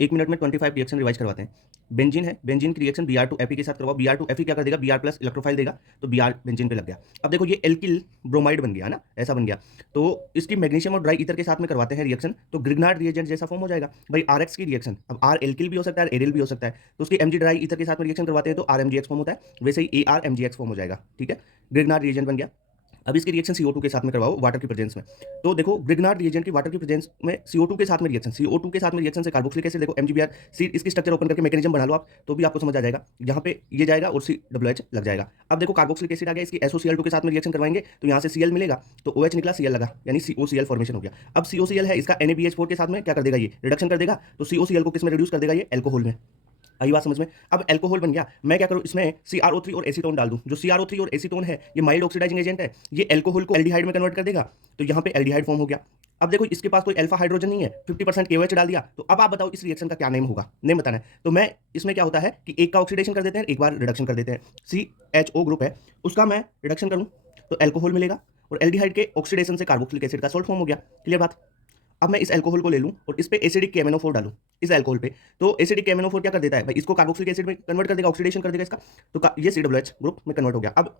1 minute में 25 reaction revise करवाते हैं। बेंजीन है, बेंजीन की रिएक्शन Br2Fe के साथ करवाओ, Br2Fe क्या कर देगा, Br प्लस इलेक्ट्रोफाइल देगा, तो Br बेंजीन पे लग गया। अब देखो ये एल्किल ब्रोमाइड बन गया है ना, ऐसा बन गया। तो इसकी मैग्नीशियम और ड्राई ईथर के साथ में करवाते हैं रिएक्शन, तो ग्रिग्नार्ड रिएजेंट जैसा फॉर्म हो जाएगा भाई। RX की रिएक्शन, अब R एल्किल भी हो सकता है, एरिल भी हो सकता है, तो उसकी Mg ड्राई ईथर के साथ में रिएक्शन करवाते हैं तो RMgX फॉर्म होता है, वैसे ही ArMgX फॉर्म हो जाएगा। ठीक है, ग्रिग्नार्ड रिएजेंट बन गया। अब इसकी रिएक्शन CO2 के साथ में करवाओ वाटर की प्रेजेंस में। तो देखो ग्रिग्नार्ड रिएजेंट की वाटर की प्रेजेंस में CO2 के साथ में रिएक्शन, CO2 के साथ में रिएक्शन से कार्बोक्सिलिक एसिड, देखो MgBr सी, इसकी स्ट्रक्चर ओपन करके मैकेनिज्म बना लो आप, तो भी आपको समझ आ जाएगा। यहाँ पे ये जाएगा और COOH लग जाएगा। अब देखो कार्बोक्सिलिक एसिड आ गया, इसकी SOCl2 के साथ में रिएक्शन करवाएंगे तो यहाँ से Cl मिलेगा, तो OH निकला, Cl लगा, यानी COCl फॉर्मेशन हो गया। अब COCl है, इसका NaBH4 के साथ में क्या कर देगा, ये रिडक्शन कर देगा, तो COCl को किस में रिड्यूस कर देगा, ये एल्कोहल में। आई बात समझ में। अब एल्कोहल बन गया, मैं क्या करूं, इसमें CrO3 और एसीटोन डाल दूं। जो CrO3 और एसीटोन है ये माइल्ड ऑक्सीडाइजिंग एजेंट है, ये एल्कोहल को एल्डिहाइड में कन्वर्ट कर देगा, तो यहाँ पे एल्डिहाइड फॉर्म हो गया। अब देखो इसके पास कोई अल्फा हाइड्रोजन नहीं है, 50% KOH डाल दिया, तो अब आप बताओ इस रिएक्शन का क्या नेम होगा, नेम बताना है। तो मैं इसमें क्या होता है कि एक का ऑक्सीडेशन कर देते हैं, एक बार रिडक्शन कर देते हैं। CHO ग्रुप है, उसका मैं रिडक्शन करूं तो एल्कोहल मिलेगा, और एल्डिहाइड के ऑक्सीडेशन से कार्बोक्सिलिक एसिड का सॉल्ट फॉर्म हो गया। क्लियर बात। अब मैं इस अल्कोहल को ले लूं और इस पे एसिडिक KMnO4 डालूं इस अल्कोहल पे, तो एसिडिक KMnO4 क्या कर देता है भाई, इसको कार्बोक्सिलिक एसिड में कन्वर्ट कर देगा, ऑक्सीडेशन कर देगा इसका, तो ये COOH ग्रुप में कन्वर्ट हो गया। अब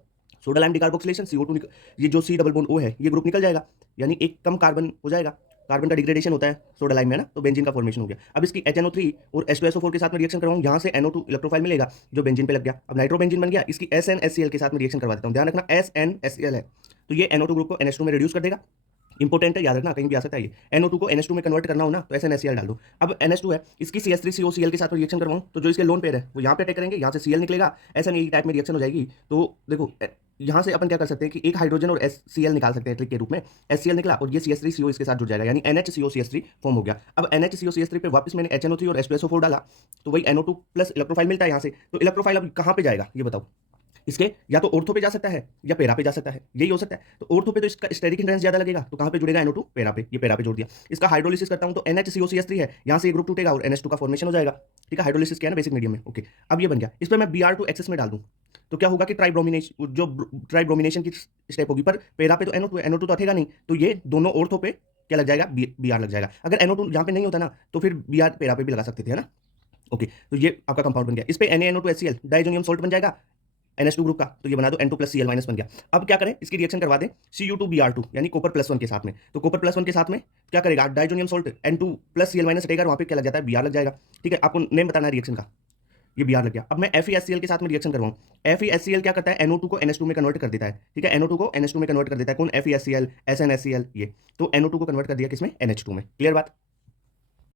सोडा लाइम डिकार्बोक्सिलेशन CO2 ये जो C डबल बॉन्ड O है ये ग्रुप निकल जाएगा, यानी एक कम कार्बन हो जाएगा, कार्बन का डिग्रेडेशन होता है सोडा लाइम में ना, तो बेंजीन का फॉर्मेशन हो गया। अब इसकी HNO3 और H2SO4 के साथ में रिएक्शन करवाऊं, यहाँ से NO2 इलेक्ट्रोफाइल मिलेगा जो बेंजीन पे लग गया। अब नाइट्रोबेंजीन बन गया, इसकी SNHCl के साथ में रिएक्शन करवा देता हूँ, ध्यान रखना SNHCl है, तो ये NO2 ग्रुप को NH2 में रिड्यूस कर देगा। इंपॉर्टेंट है, याद रखना, कहीं भी आ सकता है ये। NO2 को NH2 में कन्वर्ट करना हो ना तो SNHCl डाल दो। अब NH2 है, इसकी CH3COCl के साथ रिएक्शन करवाऊं, तो जो इसके लोन पेयर है वो यहाँ पे अटैक करेंगे, यहाँ से Cl निकलेगा, SNE टाइप में रिएक्शन हो जाएगी। तो देखो यहाँ से अपन क्या कर सकते हैं कि एक हाइड्रोजन और Cl निकाल सकते हैं ट्रिक के रूप में। HCl निकला और ये CH3CO इसके साथ जुड़ जाएगा, यानी NHCOCH3 फॉर्म हो गया। अब NHCOCH3 पे वापस मैंने HNO3 और H2SO4 डाला, तो वही NO2 प्लस इलेक्ट्रोफाइल मिलता है यहाँ से। तो इलेक्ट्रोफाइल अब कहाँ पे जाएगा ये बताओ, इसके या तो ऑर्थो पे जा सकता है या पेरा पे जा सकता है, यही हो सकता है। तो ऑर्थो पे तो इसका स्टेरिक हिंड्रेंस ज्यादा लगेगा, तो कहां पे जुड़ेगा, NO2 पेरा पे, ये पेरा पे जोड़ दिया। इसका हाइड्रोलिसिस करता हूं तो NHCOCH3 है, यहां से ये ग्रुप टूटेगा और NH2 का फॉर्मेशन हो जाएगा। ठीक है, हाइड्रोलिसिस किया ना बेसिक मीडियम में, ओके। अब ये बन गया, इस पर मैं Br2 एक्सेस में डाल दूं तो क्या होगा कि ट्राइब्रोमिनेशन, जो ट्राइब्रोमिनेशन की स्टेप होगी, पर पेरा पे तो NO2 है, NO2 तो हटेगा नहीं, तो ये दोनों ऑर्थो पे क्या लग जाएगा, Br लग जाएगा। अगर NO2 यहाँ पे नहीं होता ना तो फिर Br पेरा पे भी लगा सकते थे, है ना। ओके, तो ये आपका कंपाउंड बन गया। इस पे NaNO2HCl डाइजोनियम सॉल्ट बन जाएगा NH2 ग्रुप का, तो ये बना दो N2 प्लस Cl माइनस बन गया। अब क्या करें, इसकी रिएक्शन करवा दें Cu2Br2 यानी कॉपर प्लस 1 के साथ में, तो कॉपर प्लस 1 के साथ में क्या करेगा, diazonium salt N2 plus Cl minus हटेगा, वहां पे क्या लग जाता है, Br लग जाएगा। ठीक है, आपको नेम बताना है रिएक्शन का, ये Br लग गया। अब मैं FeHCl के साथ में रिएक्शन करवाऊं, FeHCl क्या करता है, NO2 को NH2 में कन्वर्ट कर देता है। ठीक है, NO2 को NH2 में कन्वर्ट कर देता है, कौन, FeHCl SNHCl, ये तो NO2 को कन्वर्ट कर दिया किसमें, NH2 में। क्लियर बात।